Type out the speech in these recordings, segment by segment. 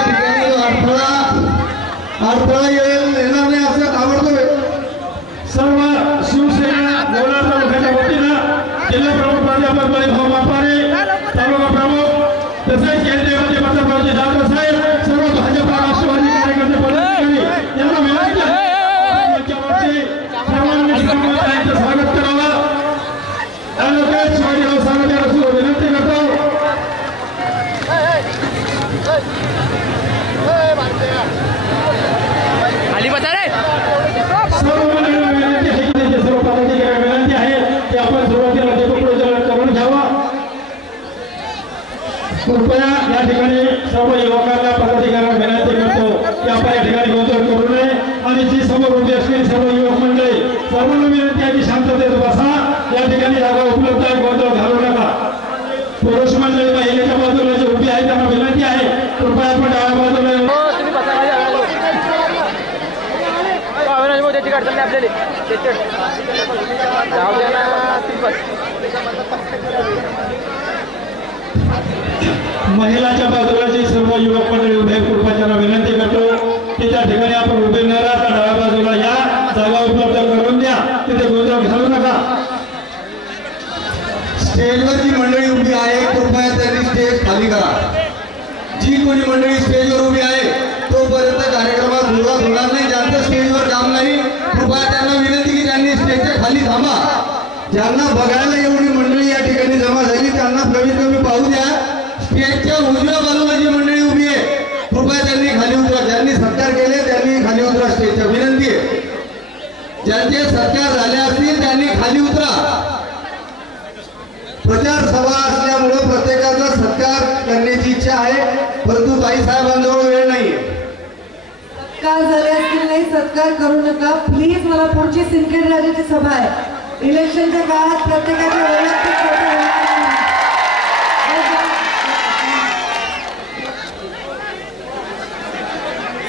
ठिकाणी अडथळा येणार नाही असं आवडतो. सर्व शिवसेना गौरव तालुक्याच्या वतीनं जिल्हा प्रमुख प्राध्यापक बळीभाऊ मापारे, तालुका प्रमुख तसेच केंद्रीय मंत्री पत्रकारांचे जाधव साहेब, सर्व भाजपा राष्ट्रवादी कार्यकर्ते पदाधिकारी यांना विनंती आहे मंचावरती सर्वांनी त्यांचं स्वागत करावं. ॲडव्होकेट शिवाजीराव सावंत यांना विनंती करतो. खाली बसा रे. सर्व पदाधिकारी विनंती आहे की आपण सुरुवातीला दीपप्रज्वलन करून घ्यावा. कृपया या ठिकाणी सर्व युवकांना पदाधिकाऱ्यांना विनंती करतो की आपण या ठिकाणी गोंधळ करू नये आणि जी समोर उभी असलेली सर्व युवक मंडळी सर्वांना विनंती आहे की शांततेत बसा. या ठिकाणी जागा उपलब्ध आहे, गोंधळ घालू नका. पुरुष मंडळी महिलेच्या बाजूला जी उभी आहे त्यांना विनंती आहे कृपया आपण डाव्या बाजूला महिलाच्या बाजूला जी सर्व युवक मंडळी उभे कृपया त्यांना विनंती करतो की त्या ठिकाणी आपण उभे न राहता डाव्या बाजूला या जागा उपलब्ध करून द्या. तिथे गोंधळ घालू नका. स्टेजवर जी मंडळी उभी आहे कृपया त्यांनी स्टेज खाली करा. जी कोणी मंडळी स्टेजवर उभी आहे तोपर्यंत कार्यक्रमात सुरुवात होणार नाही. ज्यांचं स्टेजवर काम नाही कृपया त्यांना विनंती की त्यांनी स्टेजच्या खाली थांबा. ज्यांना बघायला एवढी मंडळी या ठिकाणी जमा झाली त्यांना कमीत कमी पाहू द्या. स्टेजच्या उजव्या बाजूला जी मंडळी उभी आहे कृपया त्यांनी खाली उतरा. ज्यांनी सत्कार केले त्यांनी खाली उतरा. स्टेजच्या विनंती आहे. ज्यांचे सत्कार झाले असतील त्यांनी खाली उतरा. प्रचार सभा असल्यामुळे प्रत्येकाचा सत्कार करण्याची इच्छा आहे परंतु ताई साहेबांजवळ वेळ नाही. सत्कार झाले असतील नाही सत्कार करू नका प्लीज. मला पुढची सिंदखेड राजाची सभा आहे. इलेक्शनच्या काळात प्रत्येकाच्या वैयक्तिक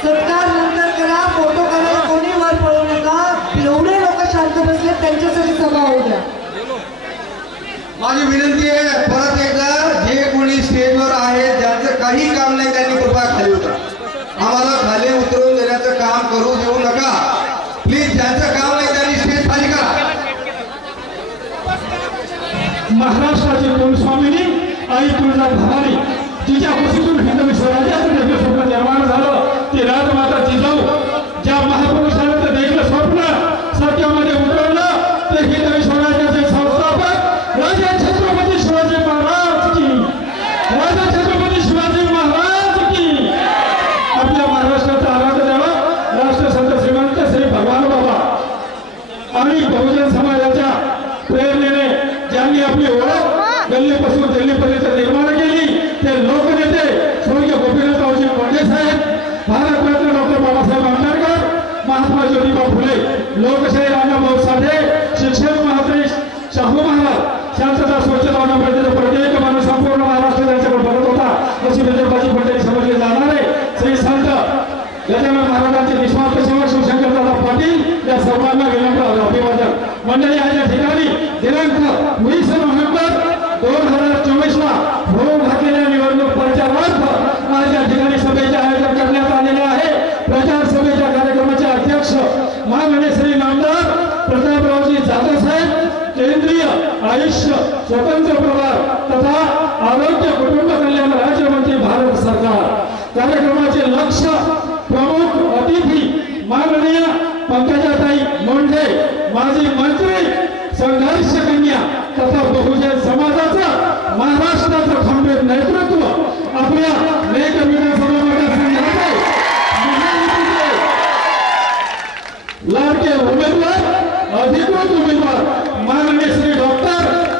सत्कार नंतर करा. फोटो करायला कोणी वर पळू नका. एवढे लोक शांत बसले त्यांच्यासाठी सभा होऊ द्या. माझी विनंती आहे परत एकदा जे कोणी स्टेजवर आहे ज्यांचं काही काम नाही त्यांनी कृपया खाली उतरा. आम्हाला खाली उतरवून देण्याचं काम करू देऊ नका प्लीज. ज्यांचं काम नाही त्यांनी स्टेज खाली करा. महाराष्ट्राची कुलस्वामिनी आई तुळजा भवानी तिच्या कुशीतून हिंदवी स्वराज्याचं देखील स्वप्न निर्माण झालं. ती राजमाता जिजाऊ ज्या महापुरुषानं ते देखील स्वप्न सत्यामध्ये उतरवलं ते हिंदवी स्वराज्याचे संस्थापक राजा छत्रपती शिवाजी महाराज की. राजा छत्रपती शिवाजी महाराज की. आपल्या महाराष्ट्राचा आराध्य देव राष्ट्रसंत श्रीमंत श्री भगवान बाबा आणि बहुजन समाजाच्या प्रेरणेने ज्यांनी आपली ओळख गल्लीपासून दिल्लीपर्यंत निर्माण केली ते लोकनेते स्वर्गीय गोपीनाथरावजी मुंडे साहेब, भारतरत्न डॉक्टर बाबासाहेब आंबेडकर, महात्मा ज्योतिबा फुले, लोकशाही रामभाऊ साठे, शिक्षण महात्मा शाहू महाराज, शांतता स्वच्छता होण्यापर्यंत प्रत्येक माणूस संपूर्ण महाराष्ट्र त्यांच्याकडे बघत होता अशी विदर्भाची मंडळी समजले जाणारे श्री संत गजानन महाराजांचे निस्वार्थ सेवक शिवशंकरदादा पाटील या सर्वांना विनम्र अभिवादन. मंडळी या ठिकाणी दिनांक 20 नोव्हेंबर 2024 होऊन घातलेल्या निवडणूक प्रचारार्थ आज या ठिकाणी सभेचे आयोजन करण्यात आलेले आहे. प्रचार सभेच्या कार्यक्रमाचे अध्यक्ष माननीय श्री नामदार प्रतापरावजी जाधव साहेब, केंद्रीय आयुष्य स्वतंत्र प्रभार तथा आरोग्य कुटुंब कल्याण राज्यमंत्री भारत सरकार. कार्यक्रमाचे लक्ष प्रमुख अतिथी माननीय पंकजाताई मुंडे, माजी मंत्री, संघर्ष कन्या तथा बहुजन समाजाचं महाराष्ट्राचं खंबीर नेतृत्व आपल्या लेख विधानसभा मतदारसंघाचे लाडके उमेदवार, अधिकृत उमेदवार माननीय श्री डॉक्टर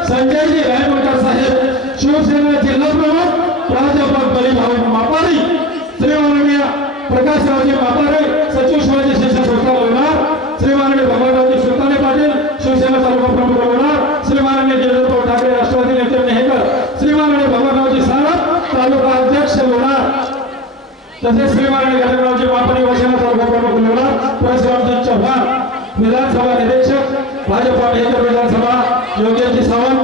संजयजी रायमकर साहेब, शिवसेना जिल्हा प्रमुख प्राध्यापक बळीभाऊ मापारी, श्री माननीय प्रकाशरावजी मापारे, सचिव शिवाजी शिक्षण संस्था लोणार, श्री माननीय भगवानरावजी सुलताने पाटील, शिवसेना तालुका प्रमुख लोणार, श्री माननीय जयदत्त ठाकरे राष्ट्रवादी नेते मेहकर, श्री माननीय भगवानरावजी सारप तालुका अध्यक्ष लोणार, तसेच श्री माननीय गणरावजी मापारी शिवसेना तालुका प्रमुख लोणार, परशुरामजी चव्हाण विधानसभा निरीक्षक भाजपा मेहकर विधानसभा, योगेशजी सावंत,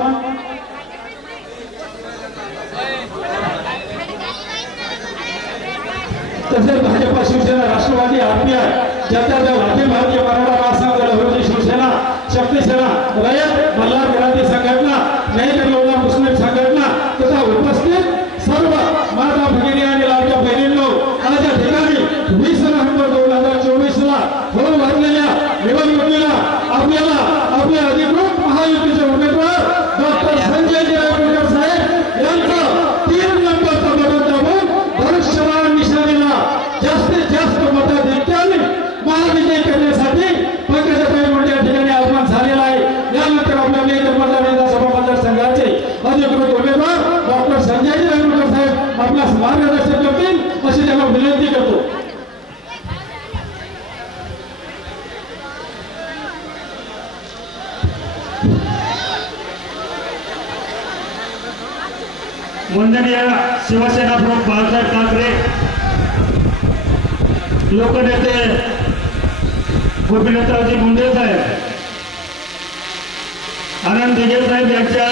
तसेच भाजपा शिवसेना राष्ट्रवादी RPI ज्याच्या अखिल भारतीय मराठा महासंघ लहरोजी शिवसेना शक्तीसेना रयत मल्हार विराती संघटना न्याय मुस्लिम संघटना तथा उपस्थित सर्व माता भगिनी आणि लाडक्या बहिणींनो आज या ठिकाणी 20 नोव्हेंबर 2024 होऊ घातलेल्या निवडणुकीला आपल्याला आपले अधिकृत महायुतीचे उमेदवार डॉक्टर संजय रायपूरकर साहेब यांचं 3 नंबरचा बटन दाबून धनुष्यबाण निशाणीला जास्तीत जास्त मताधिक्याने महाविजय करण्यासाठी पंकजाताई मुंडे या ठिकाणी आगमन झालेला आहे। यानंतर आपल्या नेतृत्वाच्या विधानसभा मतदारसंघाचे अधिकृत उमेदवार डॉक्टर संजय रायपूरकर साहेब आपल्यास मार्गदर्शन करतील अशी त्यांना विनंती करतो। वंदनीय शिवसेना प्रमुख बाळासाहेब ठाकरे, लोकनेते गोपीनाथरावजी मुंडे साहेब, आनंद दिघे साहेब यांच्या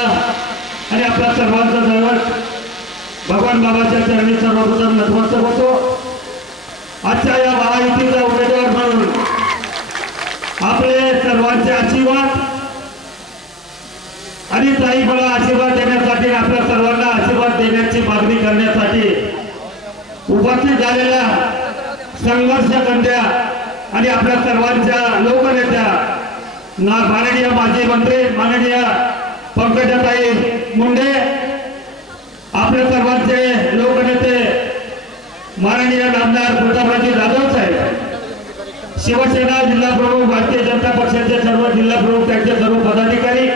आणि आपल्या सर्वांचा दैवत भगवान बाबाच्या चरणी सर्वप्रथम नतमस्तक होतो। आजच्या या महायुतीचा उमेदवार म्हणून आपले सर्वांचे आशीर्वाद आणि ताई मला आशीर्वाद देण्यासाठी आपल्या सर्वांना आशीर्वाद देण्याची मागणी करण्यासाठी उपस्थित झालेल्या संघर्ष कन्या आणि आपल्या सर्वांच्या लोकनेत्या माननीय माजी मंत्री माननीय पंकजाताई मुंडे, आपल्या सर्वांचे लोकनेते माननीय नामदार प्रतापरावजी जाधव साहेब, शिवसेना जिल्हा प्रमुख, भारतीय जनता पक्षाचे सर्व जिल्हा प्रमुख, त्यांचे सर्व पदाधिकारी,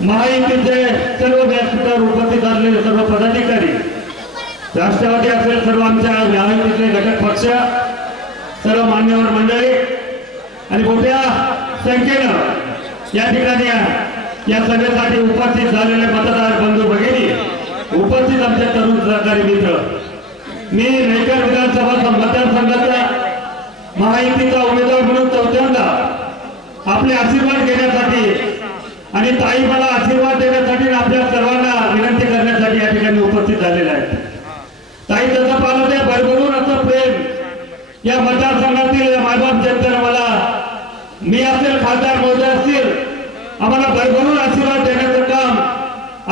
महायुतीचे सर्व व्यासपीठावर उपस्थित असलेले सर्व पदाधिकारी, राष्ट्रवादी असेल सर्व आमच्या महायुतीतले घटक पक्ष, सर्व मान्यवर मंडळी आणि मोठ्या संख्येनं या ठिकाणी या सभेसाठी उपस्थित झालेले मतदार बंधू भगिनी, उपस्थित आमचे तरुण सहकारी मित्र, मी मेकर विधानसभा मतदारसंघाचा महायुतीचा उमेदवार म्हणून चौथ्यांदा आपले आशीर्वाद घेण्यासाठी आणि ताई मला आशीर्वाद देण्यासाठी आपल्या सर्वांना विनंती करण्यासाठी या ठिकाणी उपस्थित झालेले आहेत। ताई जसं पाहिलं ते भरभरून असं प्रेम या मतदारसंघातील मायबाप जनतेने मला, मी असेल खासदार महोदय असतील, आम्हाला भरभरून आशीर्वाद देण्याचं काम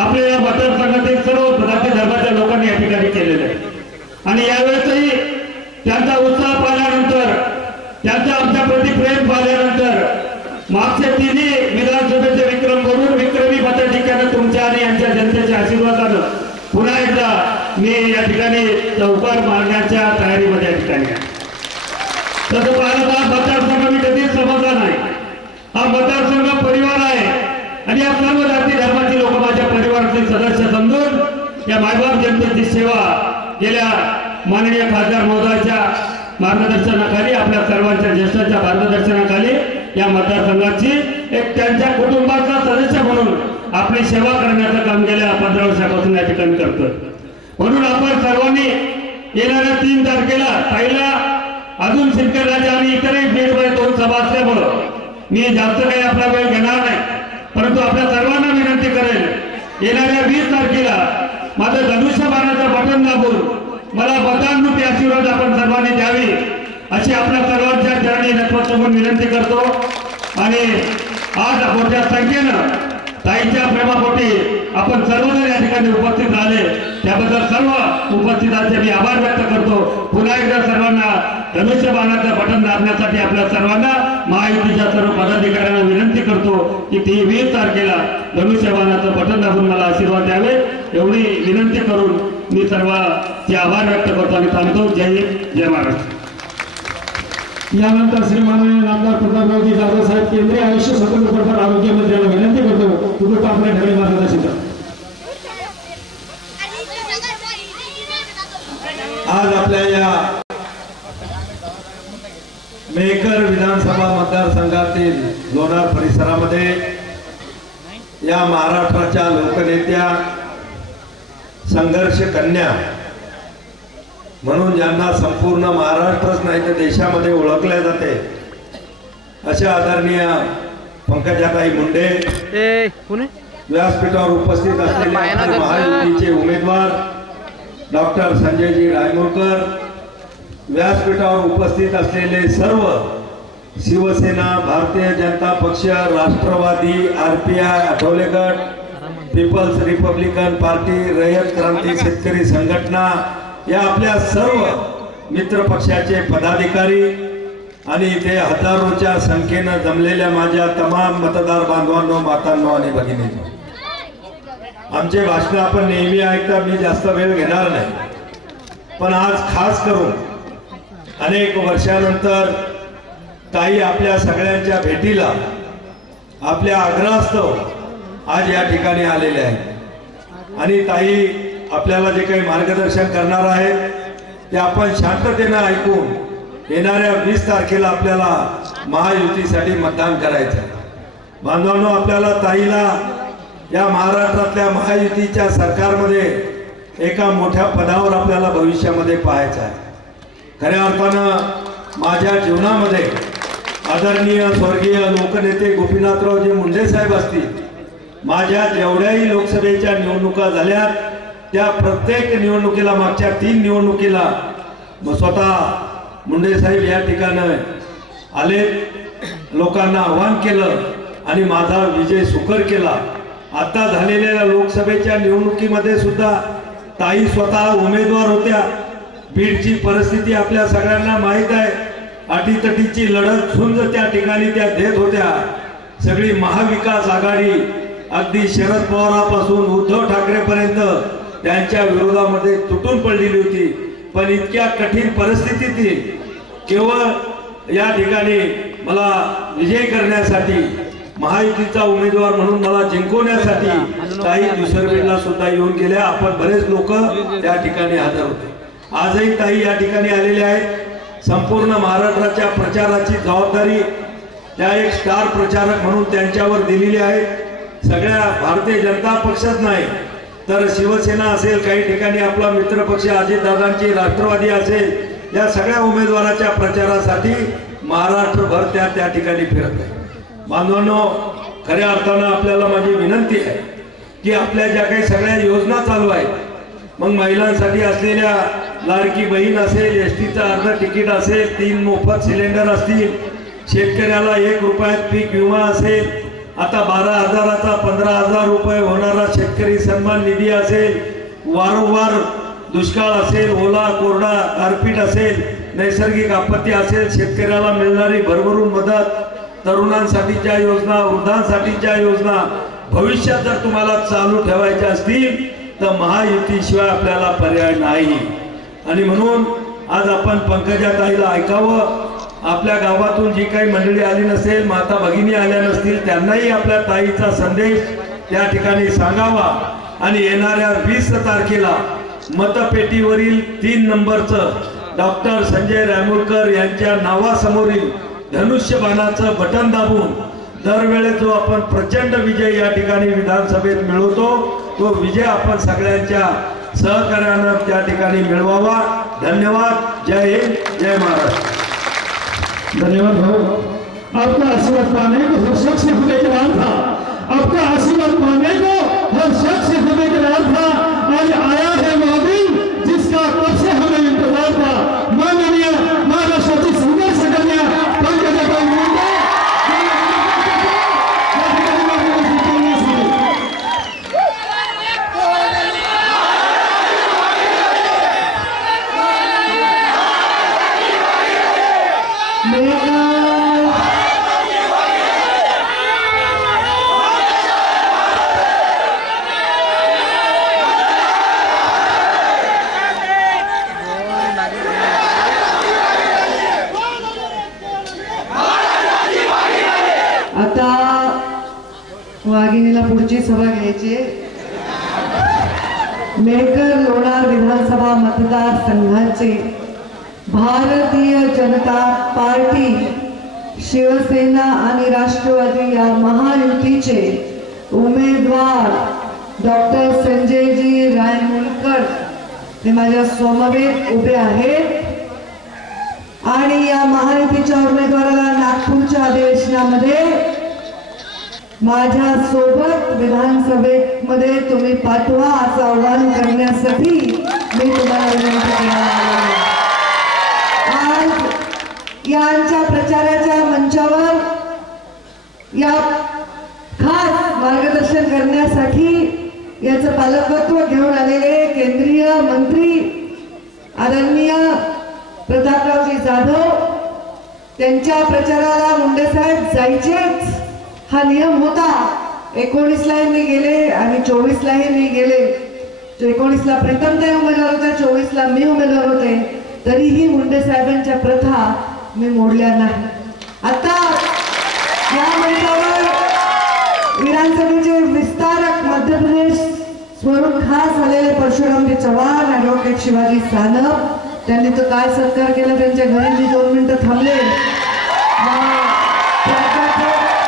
आपल्या या मतदारसंघातील सर्व जाती धर्माच्या लोकांनी या ठिकाणी केलेलं आहे। आणि यावेळेसही त्यांचा उत्साह पाहिल्यानंतर, त्यांचा आमच्या प्रति प्रेम पाहिल्यानंतर मागच्या तिन्ही विधानसभेचे विक्रम करून विक्रमी मताधिक्यानं तुमच्या आणि यांच्या जनतेच्या आशीर्वादानं पुन्हा एकदा मी या ठिकाणी चौकार मारण्याच्या तयारीमध्ये या ठिकाणी आहे। तसं पाहिलं तर मतदारसंघ मी कधीच समजला नाही, हा मतदारसंघ परिवार आहे आणि या सर्व जाती धर्माची लोक माझ्या परिवारातील सदस्य समजून या मायबाप जनतेची सेवा गेल्या माननीय खासदार महोदयाच्या मार्गदर्शनाखाली, आपल्या सर्वांच्या ज्येष्ठांच्या मार्गदर्शनाखाली या मतदारसंघाची एक त्यांच्या कुटुंबाचा सदस्य म्हणून आपली सेवा करण्याचं काम गेल्या 15 वर्षापासून या ठिकाणी करतोय। म्हणून आपण सर्वांनी येणाऱ्या 3 तारखेला ताईला अजून शिंदे राजा आणि इतरही बीडमध्ये 2 सभा असल्यामुळं मी जास्त काही आपला वेळ घेणार नाही, परंतु आपल्या सर्वांना विनंती करेल, येणाऱ्या 20 तारखेला माझं धनुष्यबाणाचं बटन दाबून मला मतदानरूपी आशीर्वाद आपण सर्वांनी द्यावी अशी आपल्या सर्वांच्या चरणी नतमस्तक होऊन विनंती करतो। आणि आज मोठ्या संख्येनं ताईच्या प्रेमापोटी आपण सर्वजण या ठिकाणी उपस्थित झाले, त्याबद्दल सर्व उपस्थितांचे मी आभार व्यक्त करतो। पुन्हा एकदा सर्वांना धनुष्यबाणाचं बटन दाबण्यासाठी आपल्या सर्वांना महायुतीच्या सर्व पदाधिकाऱ्यांना विनंती करतो की 20 तारखेला धनुष्यबाणाचं बटन दाबून मला आशीर्वाद द्यावे, एवढी विनंती करून मी सर्वांचे आभार व्यक्त करतो आणि थांबतो। जय हिंद, जय महाराष्ट्र। यानंतर श्री माननीय नामदार प्रतापरावजी जाधव साहेब, केंद्रीय आयुष्य स्वतंत्र प्रभार आरोग्य मंत्र्यांना विनंती करतो तुम्ही आपल्या ठिकाणी मार्गदर्शन करा। आज आपल्या या मेकर विधानसभा मतदारसंघातील लोणार परिसरामध्ये या महाराष्ट्राच्या लोकनेत्या, संघर्ष कन्या म्हणून ज्यांना संपूर्ण महाराष्ट्रच नाही तर देशामध्ये ओळखले जाते अशा आदरणीय पंकजाताई मुंडे व्यासपीठावर उपस्थित असलेले महायुतीचे उमेदवार डॉक्टर संजयजी रायमुरकर, व्यासपीठावर उपस्थित असलेले सर्व शिवसेना, भारतीय जनता पक्ष, राष्ट्रवादी, RPI, आठवले गट, people's Republican party, Rayat Kranti शेतकरी संघटना या आपल्या सर्व मित्र पक्षाचे पदाधिकारी आणि इथे हजारोच्या संख्येनं जमलेल्या माझ्या तमाम मतदार बांधवांनो, मातांनो आणि भगिनींनो, आमचे भाषण आपण नेहमी ऐकता, मी जास्त वेळ घेणार नाही, पण आज खास करून अनेक वर्षानंतर ताई आपल्या सगळ्यांच्या भेटीला आपल्या आग्रहास्तव आज या ठिकाणी आलेले आहेत आणि ताई आपल्याला जे काही मार्गदर्शन करणार आहेत ते आपण शांततेने ऐकून येणाऱ्या 20 तारखेला आपल्याला महायुतीसाठी मतदान करायचं आहे. बांधवांनो, आपल्याला ताईला या महाराष्ट्रातल्या महायुतीच्या सरकारमध्ये एका मोठ्या पदावर आपल्याला भविष्यामध्ये पाहायचं आहे. खऱ्या अर्थानं माझ्या जीवनामध्ये आदरणीय स्वर्गीय लोकनेते गोपीनाथरावजी मुंडे साहेब असतील, माझ्या जेवढ्याही लोकसभेच्या निवडणुका झाल्या त्या प्रत्येक निवडणुकीला, मागच्या 3 निवडणुकीला स्वतः मुंडे साहेब या ठिकाणी आले, लोकांना आव्हान केलं आणि माझा विजय सुकर केला. आता झालेल्या लोकसभेच्या निवडणुकीमध्ये सुद्धा ताई स्वतः उमेदवार होत्या. बीडची परिस्थिती आपल्या सगळ्यांना माहीत आहे. अटीतटीची लढत झुंज त्या ठिकाणी त्या देत होत्या. सगळी महाविकास आघाडी अगदी शरद पवारांपासून उद्धव ठाकरेपर्यंत त्यांच्या विरोधामध्ये तुटून पडलेली होती. पण इतक्या कठीण परिस्थितीतील केवळ या ठिकाणी मला विजय करण्यासाठी, महायुतीचा उमेदवार म्हणून मला जिंकवण्यासाठी ताई दुसरबीडला सुद्धा येऊन गेल्या. आपण बरेच लोक त्या ठिकाणी हजर होते. आजही ताई या ठिकाणी आलेल्या आहेत. संपूर्ण महाराष्ट्राच्या प्रचाराची जबाबदारी त्या एक स्टार प्रचारक म्हणून त्यांच्यावर दिलेली आहे. सगळ्या भारतीय जनता पक्षच नाही तर शिवसेना असेल, काही ठिकाणी आपला मित्रपक्ष अजितदादांची राष्ट्रवादी असेल, या सगळ्या उमेदवाराच्या प्रचारासाठी महाराष्ट्रभर त्या ठिकाणी फिरत आहे. बांधवांनो, खऱ्या अर्थानं आपल्याला माझी विनंती आहे की आपल्या ज्या काही सगळ्या योजना चालू आहेत, मग महिलांसाठी असलेल्या लाडकी बहीण असेल, एसटीचं अर्ध तिकीट असेल, 3 मोफत सिलेंडर असतील, शेतकऱ्याला 1 रुपयात पीक विमा असेल, आता 12,000चा 15,000 रुपये होणारा शेतकरी सन्मान निधी असेल, वारंवार दुष्काळ असेल, ओला कोरडा गारपीट असेल, नैसर्गिक आपत्ती असेल, शेतकऱ्याला मिळणारी भरभरून मदत, तरुणांसाठीच्या योजना, वृद्धांसाठीच्या योजना भविष्यात जर तुम्हाला चालू ठेवायच्या असतील तर महायुतीशिवाय आपल्याला पर्याय नाही. आणि म्हणून आज आपण पंकजाताईला ऐकावं. आपल्या गावातून जी काही मंडळी आली नसेल, माता भगिनी आल्या नसतील, त्यांनाही आपल्या ताईचा संदेश त्या ठिकाणी सांगावा आणि येणाऱ्या 20 तारखेला मतपेटीवरील 3 नंबरचं डॉक्टर संजय रायमुलकर यांच्या नावासमोरील धनुष्यबाणाचं बटन दाबून दरवेळेस जो आपण प्रचंड विजय या ठिकाणी विधानसभेत मिळवतो, तो विजय आपण सगळ्यांच्या सहकार्यानं त्या ठिकाणी मिळवावा. धन्यवाद. जय हिंद, जय महाराष्ट्र. धन्यवाद भाऊ. आपका आशीर्वाद पाने को हर शख्स होने के बाद था. आपका आशीर्वाद पाने को हर शख्स होने के बाद था. आज आया है वो दिन जिसका कब से हमें इंतजार था. माननीय महाराष्ट्राची सुंदर कन्या पंकजाताई मुंडे वाघिणीला पुढची सभा घ्यायची. मेहकर लोणार विधानसभा मतदारसंघाचे भारतीय जनता पार्टी, शिवसेना आणि राष्ट्रवादी या महायुतीचे उमेदवार डॉक्टर संजयजी रायमुलकर ते माझ्या समवेत उभे आहेत. आणि या महायुतीच्या उमेदवाराला नागपूरच्या अधिवेशनामध्ये माझ्या सोबत विधानसभेमध्ये तुम्ही पाठवा असं आवाहन करण्यासाठी मी तुम्हाला विनंती करणार आहे. यांच्या प्रचाराच्या मंचावर या खास मार्गदर्शन करण्यासाठी याचं पालकत्व घेऊन आलेले केंद्रीय मंत्री आदरणीय प्रतापरावजी जाधव, त्यांच्या प्रचाराला मुंडे साहेब जायचेच हा नियम होता. 19लाही मी गेले आणि 24लाही मी गेले. 19ला प्रीतमताई उमेदवार होत्या, 24ला मी उमेदवार होते, तरीही मुंडे साहेबांच्या प्रथा मी मोडल्या नाही. आता या मंचावर विधानसभेचे विस्तारक मध्य प्रदेश स्वरून खास झालेले परशुरामजी चव्हाण, ॲडव्होकेट शिवाजी सानप, त्यांनी तो काय सत्कार केला. त्यांच्या घरी मी 2 मिनिटं थांबले.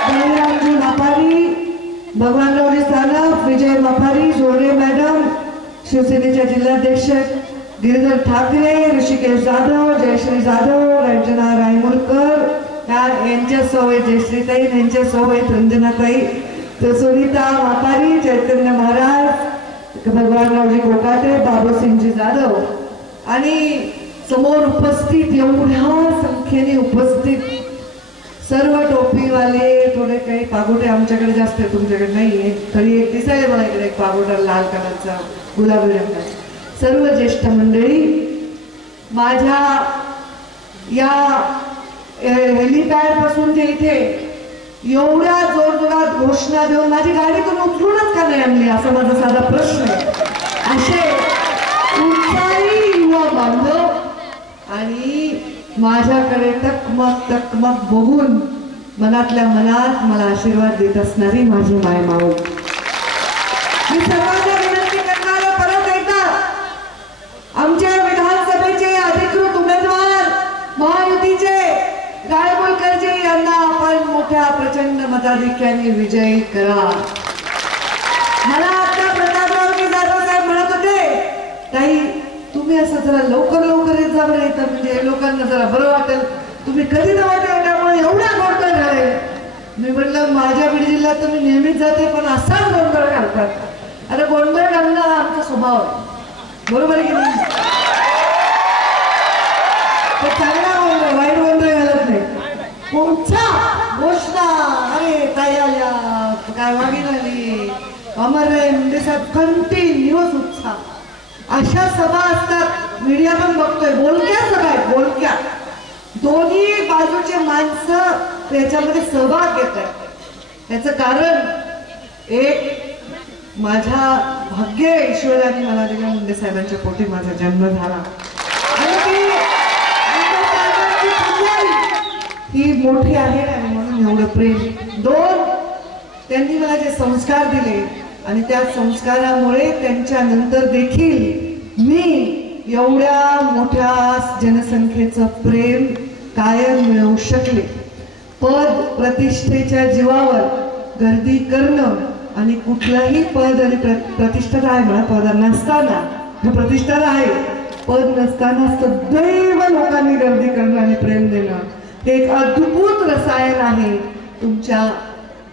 बळीरामजी मापारी, भगवानरावजी सानप, विजय मापारी, जोडे मॅडम, शिवसेनेच्या जिल्हाध्यक्ष गिरीधर ठाकरे, ऋषिकेश जाधव, जयश्री जाधव, रंजना रायमुरकर यांच्या सवय, जयश्रीताई यांच्या सवय, रंजनाताई, सुनीता मापारी, चैतन्य महाराज, भगवानरावजी कोकाटे, बाबूसिंगजी जाधव आणि समोर उपस्थित एवढ्या संख्येने उपस्थित सर्व टोपीवाले, थोडे काही पागोटे आमच्याकडे जास्त आहे, तुमच्याकडे नाहीये, तरी एक दिसायला मला इकडे एक पागोटा लाल कलरचा, गुलाबी रंगाचा. सर्व ज्येष्ठ मंडळी, माझ्या या हेलिपॅड पासून ते इथे एवढ्या जोरजोरात घोषणा देऊन माझी गाडीतून उतरूनच का नाही आणली, असा माझा साधा प्रश्न आहे. असे उत्साही युवा बांधव आणि माझ्याकडे टकमक बघून मनातल्या मनात मला आशीर्वाद देत असणारी माझी मायमाऊ. मी सर्वांना विनंती करणार, परत एकदा आमच्या विधानसभेचे अधिकृत उमेदवार महायुतीचे रायमुलकरजी यांना आपण मोठ्या प्रचंड मताधिक्याने विजयी करा. मला आता प्रतापरावजी जाधव साहेब म्हणत होते, ताई तुम्ही असं जरा लवकर येत जा बरं, येतं म्हणजे लोकांना जरा बरं वाटेल, तुम्ही कधी नव्हते त्यामुळे एवढा गोंधळ झाले. मी म्हटलं माझ्या बीड जिल्ह्यात तुम्ही नेहमीच जाते, पण असाच गोंधळ घालतात. अरे गोंधळ घालणं हा आमचा स्वभाव आहे, बरोबर की नाही? तर चांगला गोंधळ, वाईट गोंधळ घालत नाही. उत्साह घोषणा, अरे ताई आल्या, काय वागीन आली, अमर रे मुंडे साहेब, कंटिन्युअस उत्साह. अशा सभा असतात, मीडिया पण बघतोय, बोलक्या सभा आहेत, बोलक्या. दोन्ही बाजूचे माणसं त्याच्यामध्ये सहभाग घेत आहेत. त्याचं कारण एक, माझ्या भाग्य ईश्वराने मला दिल्या, मुंडे साहेबांच्या पोटी माझा जन्म झाला ही मोठी आहे आणि म्हणून एवढं प्रेम. 2, त्यांनी मला जे संस्कार दिले आणि त्या संस्कारामुळे त्यांच्या नंतर देखील मी एवढ्या मोठ्या जनसंख्येचं प्रेम कायम मिळवू शकले. पद प्रतिष्ठेच्या जीवावर गर्दी करणं आणि कुठलंही पद आणि प्रतिष्ठा आहे, मला पद नसताना प्रतिष्ठा आहे, पद नसताना सदैव लोकांनी गर्दी करणं आणि प्रेम देणं हे एक अद्भुत रसायन आहे तुमच्या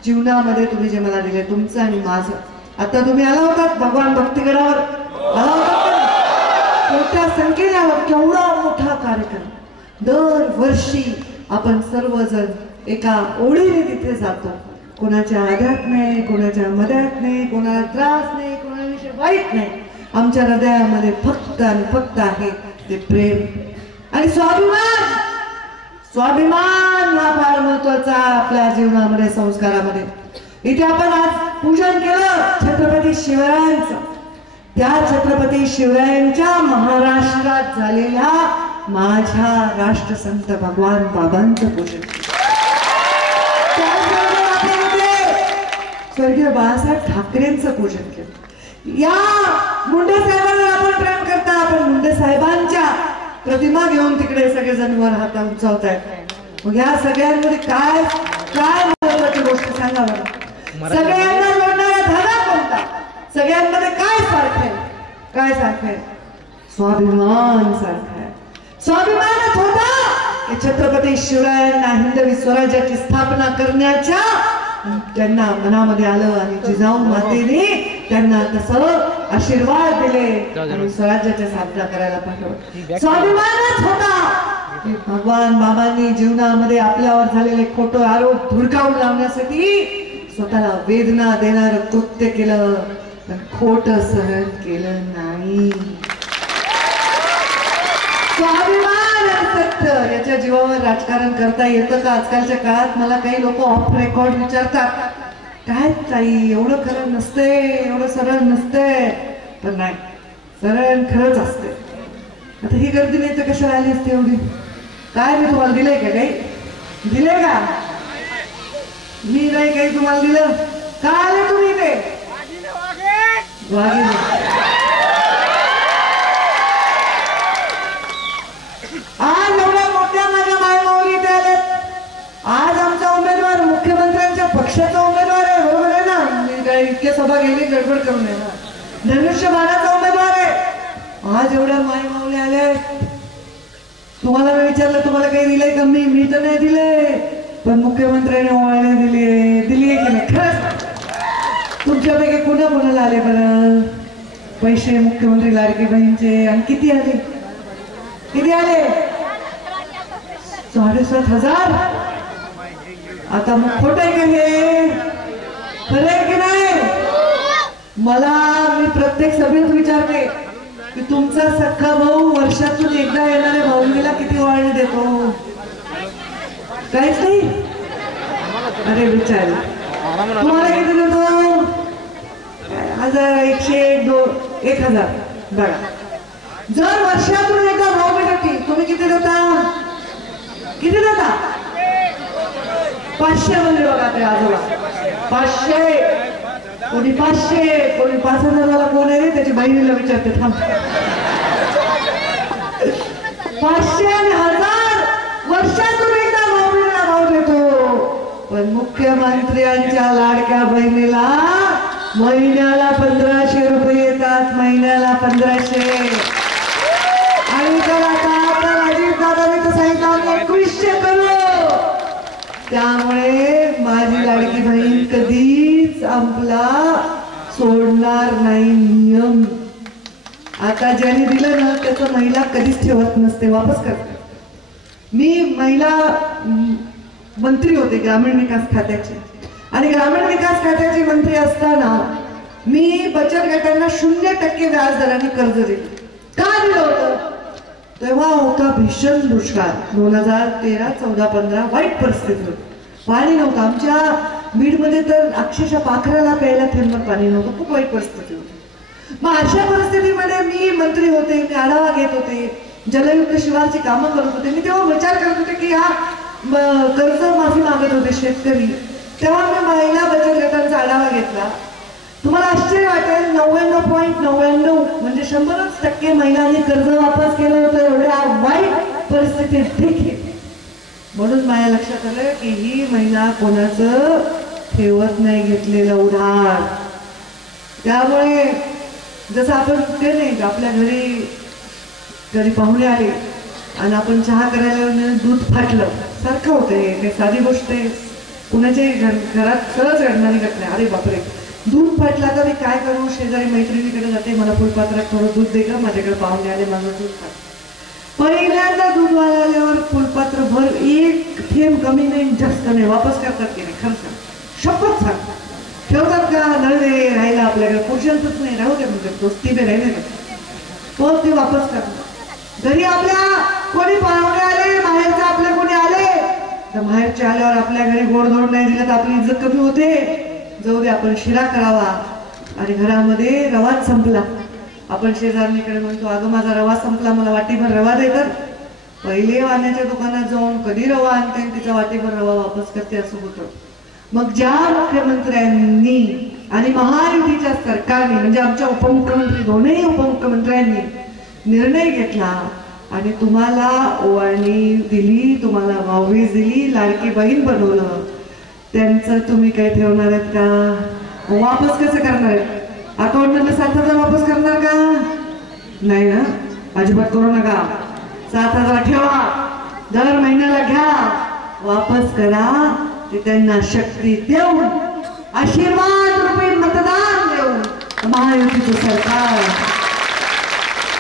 जीवनामध्ये. तुम्ही जे मला दिले, तुमचं आणि माझं. आता तुम्ही आला होतात भगवान भक्तिगडावर, आला होता मोठ्या संख्येने आला. केवढा मोठा कार्यक्रम. दरवर्षी आपण सर्वजण एका ओळीने तिथे जातो. कोणाच्या आधात नाही, कोणाच्या मध्यात नाही, कोणाला त्रास नाही, कोणाविषयी वाईट नाही. आमच्या हृदयामध्ये फक्त आणि फक्त आहे ते प्रेम आणि स्वाभिमान. स्वाभिमान हा फार महत्वाचा आपल्या जीवनामध्ये, संस्कारामध्ये. इथे आपण आज पूजन केलं छत्रपती शिवरायांचं. त्या छत्रपती शिवरायांच्या महाराष्ट्रात झालेल्या माझ्या राष्ट्रसंत भगवान बाबांचं पूजन केलं. स्वर्गीय बाळासाहेब ठाकरेंचं पूजन केलं. या मुंडे साहेबांना आपण प्रेम करता, आपण मुंडे साहेबांच्या प्रतिमा घेऊन तिकडे सगळेजण वर हात उंचावतायत. मग या सगळ्यांमध्ये काय महत्वाची गोष्ट सांगा बरं. सगळ्यांना जोडणारा धागा कोणता? सगळ्यांमध्ये काय सारखं आहे? काय सारखं आहे? स्वाभिमान सारखं आहे. स्वाभिमानच होता छत्रपती शिवरायांना हिंदवी स्वराज्याची स्थापना करण्याच्या त्यांना मनामध्ये आलं आणि जिजाऊ मातेने त्यांना तसं आशीर्वाद दिले आणि स्वराज्याच्या स्थापना करायला पाठवलं. स्वाभिमानच होता की भगवान बाबांनी जीवनामध्ये आपल्यावर झालेले खोटे आरोप धुडकावून लावण्यासाठी स्वतःला वेदना देणारं कृत्य केलं, पण खोट सहन केलं नाही. स्वाभिमान आणि सत्य याच्या जीवावर राजकारण करता येतं का आजकालच्या काळात? मला काही लोक ऑफ रेकॉर्ड विचारतात, काय ताई एवढं खरं नसते, एवढं सरळ नसते. पण नाही, सरळ खरंच असते. आता ही गर्दी नाही तर कशाला आली असते एवढी? काय मी तुम्हाला दिलंय का? काही दिले का? मी नाही काही तुम्हाला दिलं का? आले तुम्ही इथे आज एवढ्या मोठ्या माझ्या मायमाऊली इथे आलेत. आज आमचा उमेदवार मुख्यमंत्र्यांच्या पक्षाचा उमेदवार आहे, बरोबर आहे ना? मी काही इतके सभा गेली गडबड करून आहे ना. धनुष्यबाणाचा उमेदवार आहे. आज एवढ्या मायमाऊली आले. तुम्हाला मी विचारलं तुम्हाला काही दिलंय का? मी तर नाही दिले, पण मुख्यमंत्र्यांनी ओवाळणे दिली आहे की नाही? खरंच तुमच्यापैकी कोणाला आले बरं पैसे मुख्यमंत्री लाडकी बहीणचे? आणि किती आले? किती आले? 7,500. आता मग खोट आहे का हे? खरं आहे की नाही? मी प्रत्येक सभेत विचारते की तुमचा सख्खा भाऊ वर्षातून एकदा येणाऱ्या भाऊनीला किती ओवाळणी देतो? काहीच नाही. अरे विचार, तुम्हाला किती देतो? 1000, 101, 2, 1000. बघा, जर वर्षातून एकदा भाऊ भेटती तुम्ही किती देता? किती देता? 500 म्हणजे बघा ते आजोबा 500, कोणी 500, कोणी 5000. कोण आहे रे? त्याची बहिणीला विचारते थांब. 500 आणि 1000 वर्षातून एकदा भाऊ देतो. पण मुख्यमंत्र्यांच्या लाडक्या बहिणीला महिन्याला 1500 रुपये येतात. महिन्याला 1500. आणि तर आता राजीव दादांनी तर सांगितलं आम्ही 2100 करू. त्यामुळे माझी लाडकी बहीण कधीच आपला सोडणार नाही नियम. आता ज्यांनी दिलं ना त्याचं महिला कधीच ठेवत नसते, वापस करते. मी महिला मंत्री होते ग्रामीण विकास खात्याची, आणि ग्रामीण विकास खात्याचे मंत्री असताना मी बचत गटांना 0% व्याजदराने कर्ज दिले. का दिलं होतं? तेव्हा होता भीषण दुष्काळ. 2013, 14, 15 वाईट परिस्थिती होती. पाणी नव्हतं. आमच्या बीडमध्ये तर अक्षरशः पाखराला प्यायला थेंबर पाणी नव्हतं. खूप वाईट परिस्थिती होती. मग अशा परिस्थितीमध्ये मी मंत्री होते, मी आढावा घेत होते, जलयुक्त शिवारची कामं करत होते. मी तेव्हा विचार करत होते की हा कर्ज माफी मागत होते शेतकरी. तेव्हा मी महिला बचत गटांचा आढावा घेतला. तुम्हाला आश्चर्य वाटेल, 99.99 म्हणजे 100% महिलांनी कर्ज वापस केलं होतं एवढ्या वाईट परिस्थितीत देखील. म्हणून माझ्या लक्षात आलं की ही महिला कोणाचं ठेवत नाही घेतलेलं उधार. त्यामुळे जसं आपण ते नाही आपल्या घरी कधी पाहुणे आले आणि आपण चहा करायला दूध फाटलं सारखं होतं. हे काही साधी गोष्ट आहे, कुणाच्याही घरात सहज घडणारी घटना. अरे बापरे, दूध फाटला तर मी काय करू? शेजारी मैत्रिणीकडे जाते, मला फुलपात्रात थोडं दूध दे का, माझ्याकडे पाहुणे आले, माझं दूध फाट. पहिल्यांदा दूध वाढल्यावर फुलपात्र भर, एक थेंब कमी नाही जास्त नाही. वापस करतात की नाही? खर्च शपथ सांग ठेवतात का? नळदे राहिला आपल्याकडे, पुरुषांचंच नाही, राहू दे म्हणजे दोस्ती बे राहिले पण ते वापस करतात. घरी आपल्या कोणी पाहुणे आले, बाहेरचे आपले कोणी आले तर बाहेरचे आल्यावर आपल्या घरी गोडधोड नाही दिलं तर आपली इज्जत कमी होते. जाऊ दे, आपण शिरा करावा. आणि घरामध्ये रवाच संपला, आपण शेजारणीकडे म्हणतो अगं माझा रवा संपला, मला वाटीभर रवा देतात. पहिले वाण्याच्या दुकानात जाऊन कधी रवा आणते तिचा वाटीभर रवा वापस करते, असं होतं. मग ज्या मुख्यमंत्र्यांनी आणि महायुतीच्या सरकारने म्हणजे आमच्या उपमुख्यमंत्री दोन्ही उपमुख्यमंत्र्यांनी निर्णय घेतला आणि तुम्हाला ओवाळणी दिली, तुम्हाला भाऊबीज दिली, लाडकी बहीण बनवलं, त्यांचं तुम्ही काय ठेवणार आहेत का? वापस कसं करणार आहेत? अकाउंट मधलं 7,000 वापस करणार का? नाही ना, अजिबात करू नका. 7,000 ठेवा, दर महिन्याला घ्या, वापस करा. ते त्यांना शक्ती देऊन, आशीर्वाद रूपी मतदान देऊन महायुतीचं सरकार.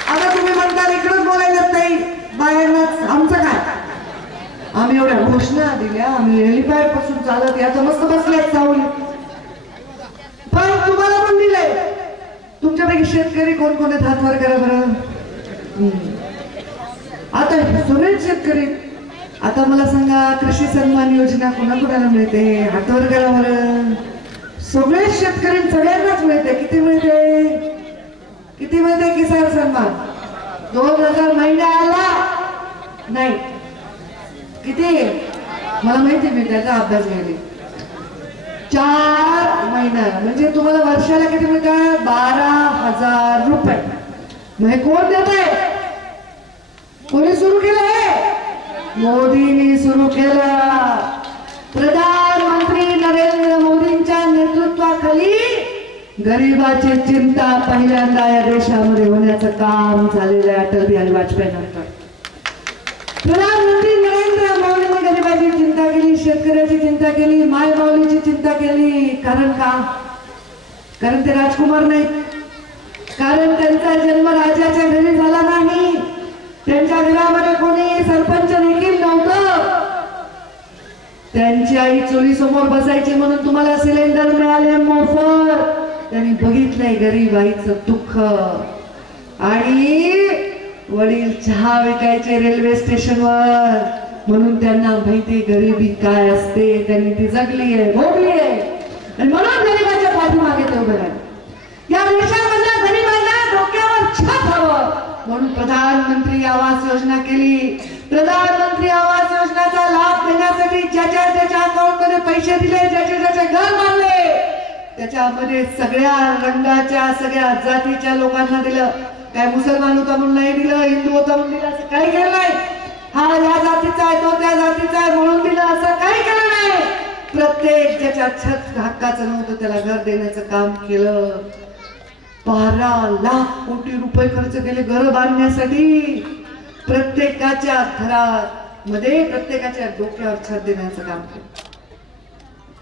आता तुम्ही म्हणता इकडंच बोलायलाच नाही, बाहेरच आमचं काय? आम्ही एवढ्या घोषणा दिल्या, आम्ही हेलिपॅड पासून चालत याचं मस्त बसल्यात सावली, पण तुम्हाला पण दिलंय. तुमच्यापैकी शेतकरी कोण कोण आहेत? हात वर करा बरं. आता सगळे शेतकरी, आता मला सांगा कृषी सन्मान योजना कोणाकोणाला मिळते? हात वर करा बरं. सगळे शेतकरी सगळ्यांनाच मिळते. किती मिळते? किती मिळते किसान सन्मान? 2000 महिन्याला नाही, किती मला माहिती, मी त्याचा अभ्यास घ्यायला. 4 महिना म्हणजे तुम्हाला वर्षाला किती मिळतात? 12,000 रुपये. म्हणजे कोण देत आहे? कोणी सुरू केलं आहे? मोदींनी सुरू केलं. प्रधानमंत्री नरेंद्र मोदींच्या नेतृत्वाखाली गरिबाची चिंता पहिल्यांदा या देशामध्ये होण्याचं काम झालेलं आहे अटल बिहारी वाजपेयी नंतर. प्रधानमंत्री नरेंद्र मोदींनी गरिबाची चिंता केली, शेतकऱ्याची चिंता केली, मायमाऊलीची चिंता केली. कारण का? कारण ते राजकुमार नाही, कारण त्यांचा जन्म राजाच्या घरी झाला नाही, त्यांच्या घरामध्ये कोणी सरपंच देखील नव्हतं. त्यांची आई चोली समोर बसायची म्हणून तुम्हाला सिलेंडर मिळाले मोफत. त्यांनी बघितलंय गरीब आईचं दुःख, आणि वडील चहा विकायचे रेल्वे स्टेशनवर म्हणून त्यांना माहिती गरिबी काय असते. त्यांनी ती जगली आहे, भोगली आहे, आणि म्हणून गरिबाच्या पाठीमागे ते उभे राहिले. या देशामधल्या गरिबांना डोक्यावर छत हवं म्हणून प्रधानमंत्री आवास योजना केली. प्रधानमंत्री आवास योजनेचा लाभ देण्यासाठी ज्याच्या त्याच्या अकाउंटमध्ये पैसे दिले, ज्याचे ज्याचे घर बांधले, त्याच्यामध्ये सगळ्या रंगाच्या सगळ्या जातीच्या लोकांना दिलं. काय मुसलमान होता म्हणून नाही दिलं, हिंदू होता म्हणून दिलं असं काही केलं नाही. हा या जातीचा आहे, तो त्या जातीचा आहे म्हणून दिलं असं काही केलं नाही. प्रत्येक ज्याच्या छत हक्काचं नव्हतं त्याला घर देण्याचं काम केलं. 12 लाख कोटी रुपये खर्च केले घर बांधण्यासाठी. प्रत्येकाच्या घरात मध्ये प्रत्येकाच्या डोक्यावर छत देण्याचं काम केलं.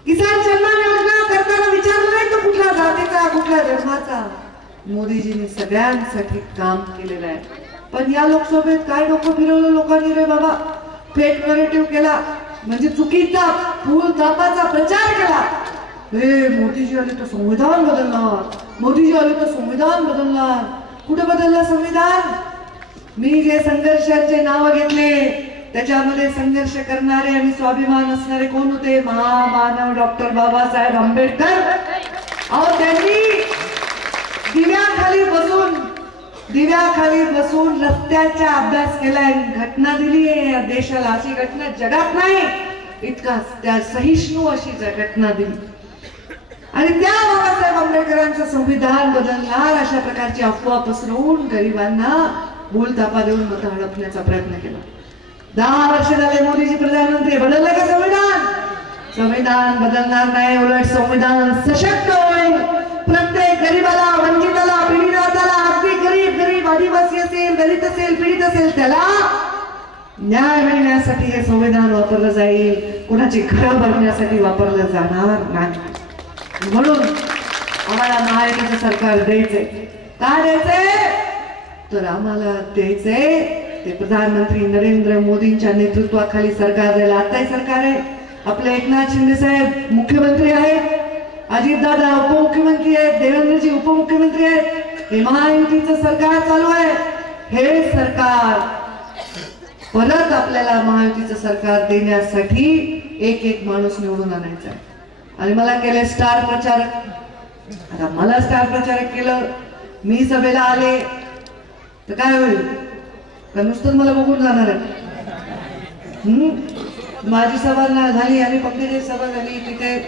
किसान सन्मान योजना करताना विचारलं नाही तो कुठल्या जातीचा, कुठल्या धर्माचा. मोदीजींनी सगळ्यांसाठी काम केलेलं आहे. पण या लोकसभेत काय डोकं फिरवलं लोकांनी रे बाबा? फेक नरेटिव्ह केला, म्हणजे चुकीचा फूल तापाचा प्रचार केला. हे मोदीजी आले तर संविधान बदलणार, मोदीजी आले तर संविधान बदलणार. कुठे बदललं संविधान? मी जे संघर्षांचे नाव घेतले त्याच्यामध्ये संघर्ष करणारे आणि स्वाभिमान असणारे कोण होते? महामानव डॉक्टर बाबासाहेब आंबेडकर. अहो त्यांनी दिव्याखाली बसून रस्त्याचा अभ्यास केलाय, घटना दिली आहे या देशाला. अशी घटना जगात नाही, इतका त्या सहिष्णू अशी घटना दिली. आणि त्या बाबासाहेब आंबेडकरांचं संविधान बदलणार अशा प्रकारची अफवा पसरवून गरिबांना भूलथापा देऊन मत हडपण्याचा प्रयत्न केला. 10 वर्ष झाले मोदीजी प्रधानमंत्री. बदललं का संविधान? संविधान बदलणार नाही, उलट संविधान सशक्त होईल. प्रत्येक गरीबाला, वंचिताला, पीडिताला, अगदी गरीब आदिवासी असेल, दलित असेल, पीडित असेल, त्याला न्याय मिळण्यासाठी हे संविधान वापरलं जाईल. कुणाची घरं भरण्यासाठी वापरलं जाणार नाही. म्हणून आम्हाला महायुतीचं सरकार द्यायचंय. काय द्यायचंय? तर आम्हाला द्यायचंय ते प्रधानमंत्री नरेंद्र मोदींच्या नेतृत्वाखाली सरकार द्यायला. आताही सरकार आहे. आपले एकनाथ शिंदे साहेब मुख्यमंत्री आहेत, अजितदादा उपमुख्यमंत्री आहेत, देवेंद्रजी उपमुख्यमंत्री आहेत. हे महायुतीचं सरकार चालू आहे. हे सरकार परत आपल्याला महायुतीचं सरकार देण्यासाठी एक एक माणूस निवडून आणायचा आहे. आणि मला केले स्टार प्रचारक. आता मला स्टार प्रचारक केलं, मी सभेला आले तर काय होईल? का नुसतं मला बघून जाणार आहे? माझी सभा झाली आणि पंकजाची सभा झाली, तिथे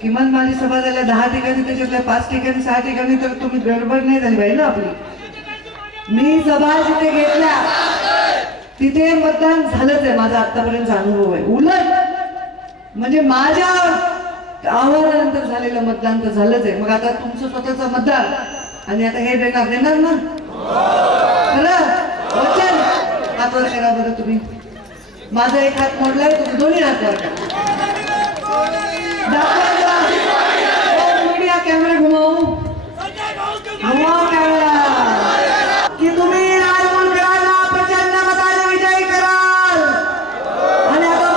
किमान माझी सभा झाल्या 10 ठिकाणी, त्याच्यातल्या 5 ठिकाणी 6 ठिकाणी तर तुम्ही गडबड नाही झाली पाहिजे ना आपली. मी सभा जिथे घेतल्या तिथे मतदान झालंच आहे. माझा आतापर्यंत अनुभव आहे. उलट म्हणजे माझ्या आव्हानानंतर झालेलं मतदान तर झालंच आहे. मग आता तुमचं स्वतःचं मतदान आणि आता हे देणार ना खरं वचन. हातवर करा बरं तुम्ही. माझा एक हात मोडलाय, तुम्ही दोन्ही हातवर करा. मीडिया कॅमेरा घुमावू कॅमेरा की तुम्ही राजमुलकरांना प्रचंड मताने विजयी कराल. आणि आता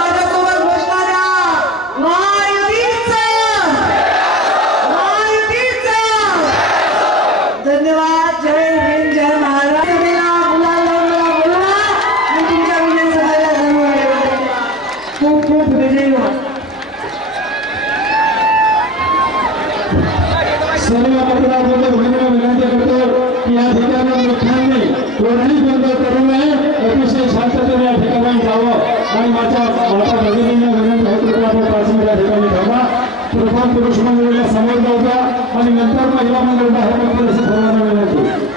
समाजाच्या माता भगिनींना विनंती आहे कृपया आपण 5 मिनिट या ठिकाणी थांबा. प्रथम पुरुष मंडळीला समोर जाऊ द्या आणि नंतर महिला मंडळीला सर्वांना विनंती.